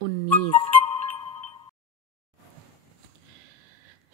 19।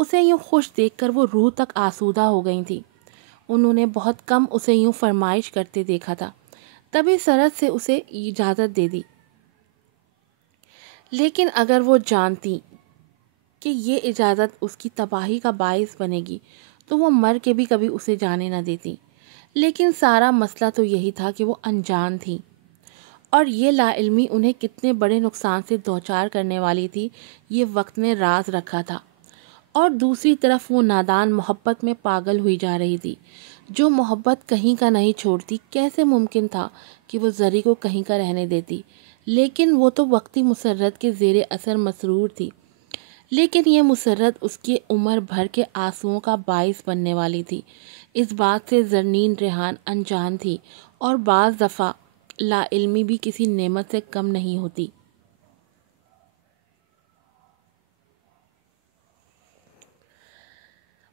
اسے یوں خوش دیکھ کر وہ روح تک آسودہ ہو گئی تھی۔ انہوں نے بہت کم اسے یوں فرمائش کرتے دیکھا تھا، تبھی سرد سے اسے اجازت دے دی۔ لیکن اگر وہ جانتی کہ یہ اجازت اس کی تباہی کا باعث بنے گی تو وہ مر کے بھی کبھی اسے جانے نہ دیتی۔ لیکن سارا مسئلہ تو یہی تھا کہ وہ انجان تھی، اور یہ لا علمی انہیں کتنے بڑے نقصان سے دوچار کرنے والی تھی یہ وقت نے راز رکھا تھا۔ اور دوسری طرف وہ نادان محبت میں پاگل ہوئی جا رہی تھی، جو محبت کہیں کا نہیں چھوڑتی۔ کیسے ممکن تھا کہ وہ زری کو کہیں کا رہنے دیتی؟ لیکن وہ تو وقتی مسرت کے زیر اثر مسرور تھی، لیکن یہ مسرت اس کی عمر بھر کے آنسوؤں کا باعث بننے والی تھی۔ اس بات سے زرنین ریحان انجان تھی، اور بعض دفعہ لا علمی بھی کسی نعمت سے کم نہیں ہوتی۔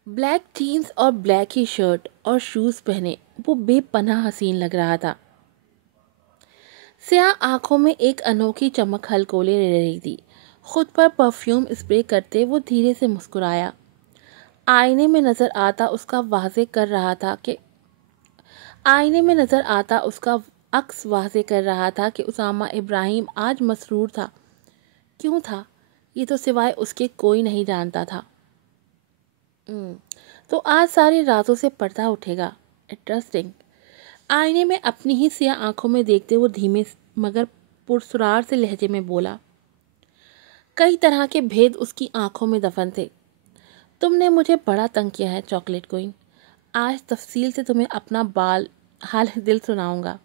بلیک جینز اور بلیک ہی شرٹ اور شوز پہنے وہ بے پناہ حسین لگ رہا تھا۔ سیاہ آنکھوں میں ایک انوکھی چمک ہلکولے رہ رہی تھی۔ خود پر پرفیوم اسپرے کرتے وہ دھیرے سے مسکرایا۔ آئینے میں نظر آتا اس کا عکس واضح کر رہا تھا کہ اسامہ ابراہیم آج مسرور تھا۔ کیوں تھا؟ یہ تو سوائے اس کے کوئی نہیں جانتا تھا۔ تو آج سارے رازوں سے پردہ اٹھے گا۔ انٹرسٹنگ۔ آئینے میں اپنی ہی سیاہ آنکھوں میں دیکھتے وہ دھیمے مگر پرسرار سے لہجے میں بولا۔ کئی طرح کے بھید اس کی آنکھوں میں دفن تھے۔ تم نے مجھے بڑا تنگ کیا ہے چاکلیٹ کوئن۔ آج تفصیل سے تمہیں اپنا حال دل سناؤں گا۔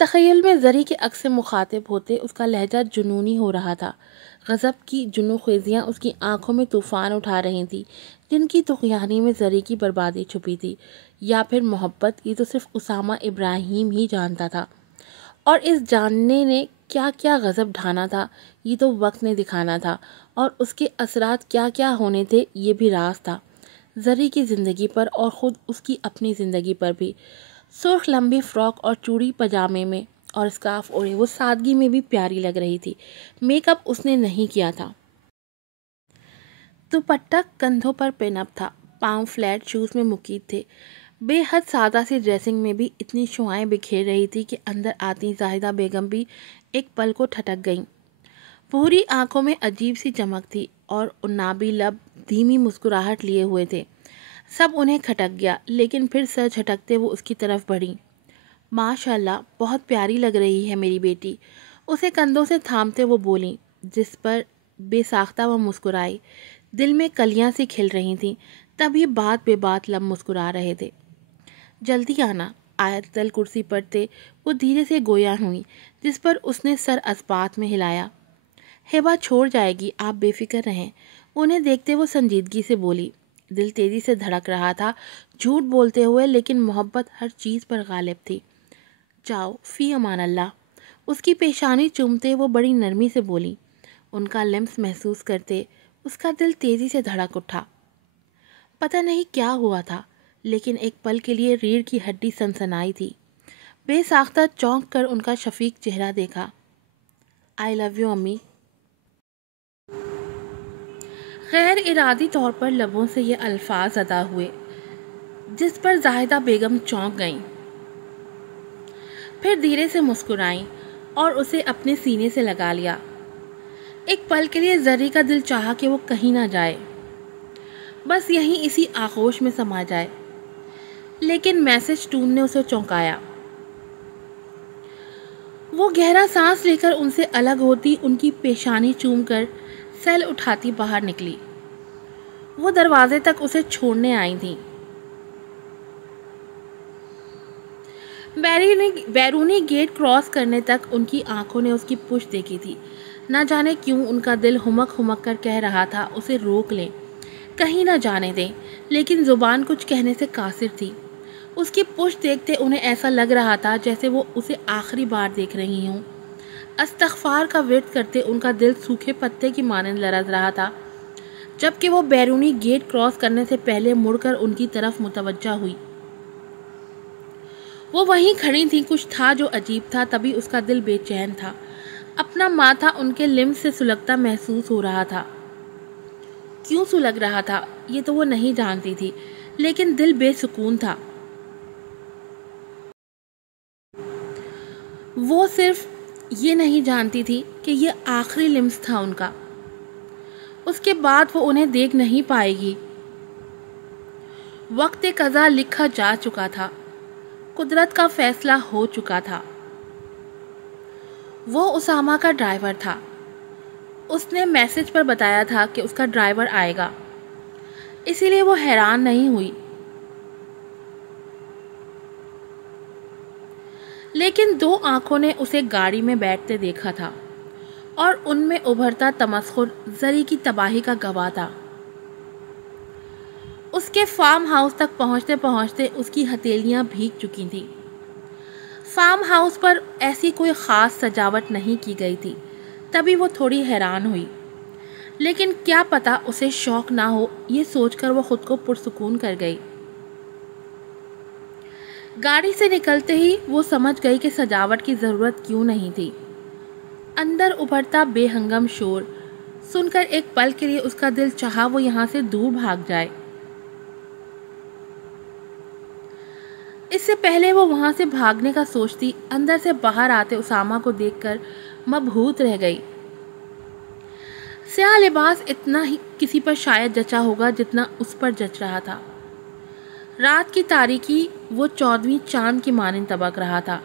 تخیل میں زری کے عکس سے مخاطب ہوتے اس کا لہجہ جنونی ہو رہا تھا۔ غضب کی جنوں خیزیاں اس کی آنکھوں میں طوفان اٹھا رہی تھی، جن کی طغیانی میں زری کی بربادی چھپی تھی، یا پھر محبت۔ یہ تو صرف اسامہ ابراہیم ہی جانتا تھا، اور اس جاننے نے کیا کیا غضب ڈھانا تھا یہ تو وقت نے دکھانا تھا، اور اس کے اثرات کیا کیا ہونے تھے یہ بھی راز تھا، زری کی زندگی پر اور خود اس کی اپنی زندگی پر بھی۔ سرخ لمبی فراک اور چوڑی پاجامے میں اور اسکارف اوڑھے وہ سادگی میں بھی پیاری لگ رہی تھی۔ میک اپ اس نے نہیں کیا تھا۔ دوپٹہ کندھوں پر پن اپ تھا، پاؤں فلیٹ شوز میں مقید تھے۔ بے حد سادہ سی ڈریسنگ میں بھی اتنی شعائیں بکھیر رہی تھی کہ اندر آتی زاہدہ بیگم بھی ایک پل کو ٹھٹک گئیں۔ بھوری آنکھوں میں عجیب سی چمک تھی، اور عنابی لب دھیمی مسکراہٹ لیے ہوئے تھے۔ سب انہیں کھٹک گیا، لیکن پھر سر جھٹکتے وہ اس کی طرف بڑھیں۔ ماشاءاللہ، بہت پیاری لگ رہی ہے میری بیٹی، اسے کندھوں سے تھامتے وہ بولیں، جس پر بے ساختہ وہ مسکرائی۔ دل میں کلیاں سی کھل رہی تھیں، تب یہ بات بے بات لب مسکرا رہے تھے۔ جلدی آنا۔ آیت الکرسی پڑھتے وہ دھیرے سے گویا ہوئی، جس پر اس نے سر اثبات میں ہلایا۔ ہیبا چھوڑ جائے گی، آپ بے فکر رہیں۔ انہیں دیکھتے وہ سنجیدگی سے بولی۔ دل تیزی سے دھڑک رہا تھا جھوٹ بولتے ہوئے، لیکن محبت ہر چیز پر غالب تھی۔ جاؤ، فی امان اللہ۔ اس کی پیشانی چومتے وہ بڑی نرمی سے بولی۔ ان کا لمس محسوس کرتے اس کا دل تیزی سے دھڑک اٹھا۔ پتہ نہیں کیا ہوا تھا، لیکن ایک پل کے لیے ریڑھ کی ہڈی سنسنائی تھی۔ بے ساختہ چونک کر ان کا شفیق چہرہ دیکھا۔ آئی لو یو امی۔ غیر ارادی طور پر لبوں سے یہ الفاظ ادا ہوئے، جس پر زاہدہ بیگم چونک گئیں، پھر دھیرے سے مسکرائیں اور اسے اپنے سینے سے لگا لیا۔ ایک پل کے لیے زری کا دل چاہا کہ وہ کہیں نہ جائے، بس یہیں اسی آغوش میں سما جائے، لیکن میسج ٹون نے اسے چونکایا۔ وہ گہرا سانس لے کر ان سے الگ ہوتی، ان کی پیشانی چوم کر سیل اٹھاتی باہر نکلی۔ وہ دروازے تک اسے چھوڑنے آئی تھیں۔ بیرونی گیٹ کراس کرنے تک ان کی آنکھوں نے اس کی پشت دیکھی تھی۔ نہ جانے کیوں ان کا دل ہمک ہمک کر کہہ رہا تھا اسے روک لیں، کہیں نہ جانے دیں، لیکن زبان کچھ کہنے سے قاصر تھی۔ اس کی پشت دیکھتے انہیں ایسا لگ رہا تھا جیسے وہ اسے آخری بار دیکھ رہی ہوں۔ استغفار کا ورد کرتے ان کا دل سوکھے پتے کی مانند لرز رہا تھا، جبکہ وہ بیرونی گیٹ کراس کرنے سے پہلے مڑ کر ان کی طرف متوجہ ہوئی۔ وہ وہیں کھڑی تھی۔ کچھ تھا جو عجیب تھا، تبھی اس کا دل بے چین تھا۔ اپنا ماتھا ان کے لمس سے سلگتا محسوس ہو رہا تھا۔ کیوں سلگ رہا تھا یہ تو وہ نہیں جانتی تھی، لیکن دل بے سکون تھا۔ وہ صرف یہ نہیں جانتی تھی کہ یہ آخری لمس تھا ان کا، اس کے بعد وہ انہیں دیکھ نہیں پائے گی۔ وقت قضا لکھا جا چکا تھا، قدرت کا فیصلہ ہو چکا تھا۔ وہ اسامہ کا ڈرائیور تھا، اس نے میسج پر بتایا تھا کہ اس کا ڈرائیور آئے گا، اسی لیے وہ حیران نہیں ہوئی۔ لیکن دو آنکھوں نے اسے گاڑی میں بیٹھتے دیکھا تھا اور ان میں ابھرتا تمسخر زری کی تباہی کا گواہ تھا۔ اس کے فارم ہاؤس تک پہنچتے پہنچتے اس کی ہتھیلیاں بھیگ چکی تھیں۔ فارم ہاؤس پر ایسی کوئی خاص سجاوٹ نہیں کی گئی تھی، تبھی وہ تھوڑی حیران ہوئی، لیکن کیا پتا اسے شوق نہ ہو، یہ سوچ کر وہ خود کو پرسکون کر گئی۔ گاڑی سے نکلتے ہی وہ سمجھ گئی کہ سجاوٹ کی ضرورت کیوں نہیں تھی۔ اندر ابھرتا بے ہنگم شور سن کر ایک پل کے لیے اس کا دل چاہا وہ یہاں سے دور بھاگ جائے۔ اس سے پہلے وہ وہاں سے بھاگنے کا سوچتی، اندر سے باہر آتے اسامہ کو دیکھ کر مبہوت رہ گئی۔ سیاہ لباس اتنا ہی کسی پر شاید جچا ہوگا جتنا اس پر جچ رہا تھا۔ رات کی تاریکی وہ 14ویں چاند کی مانند تبک رہا تھا،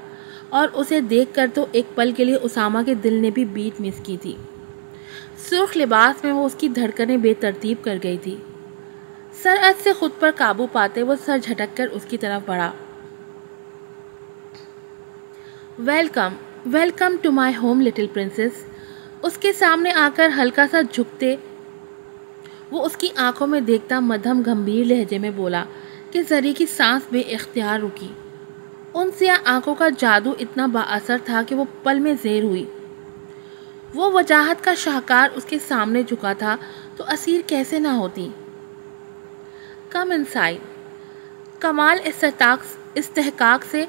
اور اسے دیکھ کر تو ایک پل کے لیے اسامہ کے دل نے بھی بیٹ مس کی تھی۔ سرخ لباس میں وہ اس کی دھڑکنیں بے ترتیب کر گئی تھی۔ سرعت سے خود پر قابو پاتے وہ سر جھٹک کر اس کی طرف بڑھا۔ Welcome, welcome to my home little princess. اس کے سامنے آ کر ہلکا سا جھکتے وہ اس کی آنکھوں میں دیکھتا مدھم گمبھیر لہجے میں بولا کہ زری کی سانس بے اختیار رکی۔ ان سیاہ آنکھوں کا جادو اتنا با اثر تھا کہ وہ پل میں زیر ہوئی۔ وہ وجاہت کا شاہکار اس کے سامنے جھکا تھا تو اسیر کیسے نہ ہوتی۔ کم انسائیڈ۔ کمال استحقاق سے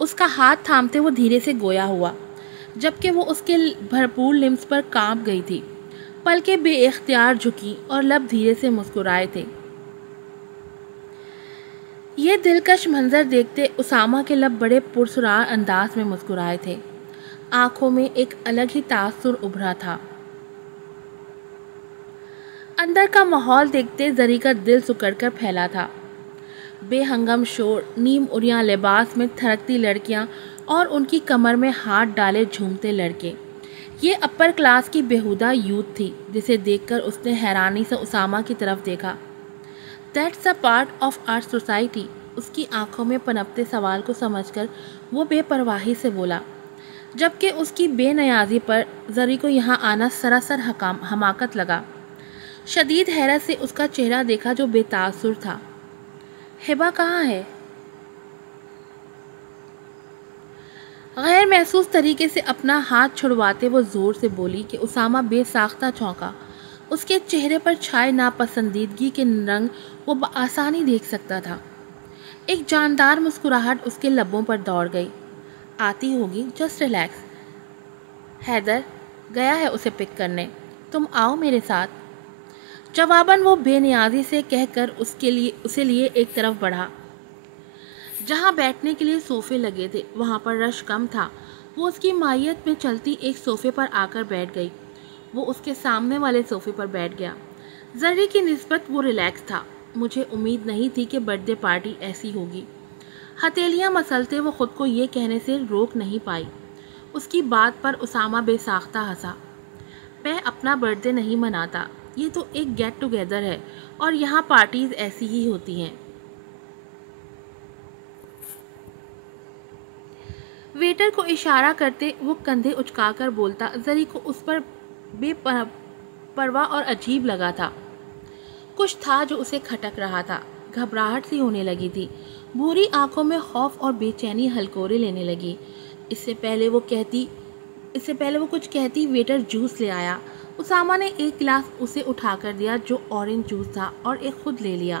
اس کا ہاتھ تھامتے وہ دھیرے سے گویا ہوا، جبکہ وہ اس کے بھرپور لمس پر کانپ گئی تھی۔ پلکیں بے اختیار جھکی اور لب دھیرے سے مسکرائے تھے۔ یہ دلکش منظر دیکھتے اسامہ کے لب بڑے پرسرار انداز میں مسکرائے تھے، آنکھوں میں ایک الگ ہی تاثر ابھرا تھا۔ اندر کا ماحول دیکھتے زری کا دل سکڑ کر پھیلا تھا۔ بے ہنگم شور، نیم اڑیاں لباس میں تھرکتی لڑکیاں اور ان کی کمر میں ہاتھ ڈالے جھومتے لڑکے، یہ اپر کلاس کی بیہودہ یوتھ تھی جسے دیکھ کر اس نے حیرانی سے اسامہ کی طرف دیکھا۔ That's a part of our society۔ اس کی آنکھوں میں پنپتے سوال کو سمجھ کر وہ بے پرواہی سے بولا، جبکہ اس کی بے نیازی پر زری کو یہاں آنا سراسر حماقت لگا۔ شدید حیرت سے اس کا چہرہ دیکھا جو بے تاثر تھا۔ ہبہ کہاں ہے؟ غیر محسوس طریقے سے اپنا ہاتھ چھڑواتے وہ زور سے بولی کہ اسامہ بے ساختہ چونکا۔ اس کے چہرے پر چھائے ناپسندیدگی کے رنگ وہ بآسانی دیکھ سکتا تھا۔ ایک جاندار مسکراہٹ اس کے لبوں پر دوڑ گئی۔ آتی ہوگی، جسٹ ریلیکس۔ حیدر گیا ہے اسے پک کرنے، تم آؤ میرے ساتھ۔ جواباً وہ بے نیازی سے کہہ کر اسے لیے ایک طرف بڑھا۔ جہاں بیٹھنے کے لیے صوفے لگے تھے وہاں پر رش کم تھا۔ وہ اس کی مائیت میں چلتی ایک صوفے پر آ کر بیٹھ گئی۔ وہ اس کے سامنے والے صوفے پر بیٹھ گیا۔ زری کی نسبت وہ ریلیکس تھا۔ مجھے امید نہیں تھی کہ برتھ ڈے پارٹی ایسی ہوگی۔ ہتھیلیاں مسلتے وہ خود کو یہ کہنے سے روک نہیں پائی۔ اس کی بات پر اسامہ بے ساختہ ہنسا۔ میں اپنا برتھ ڈے نہیں مناتا، یہ تو ایک گیٹ ٹوگیدر ہے اور یہاں پارٹیز ایسی ہی ہوتی ہیں۔ ویٹر کو اشارہ کرتے وہ کندھے اچکا کر بولتا، زری کو اس پر بے پرواہ اور عجیب لگا تھا۔ کچھ تھا جو اسے کھٹک رہا تھا، گھبراہٹ سی ہونے لگی تھی، بھوری آنکھوں میں خوف اور بے چینی ہلکورے لینے لگی۔ اس سے پہلے وہ کچھ کہتی ویٹر جوس لے آیا۔ اسامہ نے ایک گلاس اسے اٹھا کر دیا جو اورنج جوس تھا اور ایک خود لے لیا۔